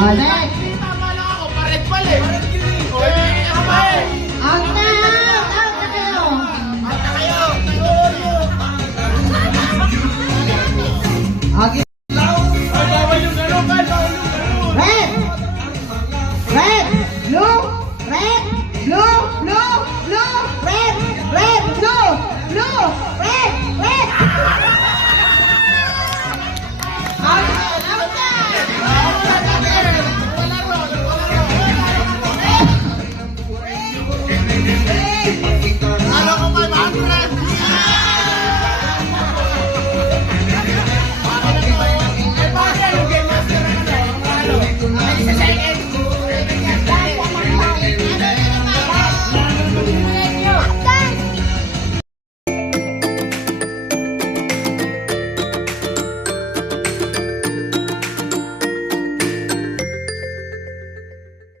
Next. Tama lang ako, pared pala eh. Ako ba eh? Out na kayo. Basta kayo. Okay. Bawal yung gano'n, bawal yung gano'n. Red. Red. Blue. Red. Blue. Blue. Blue. Red. Red. Blue. Blue. Red. Red. Out na. Out na. Wala ron.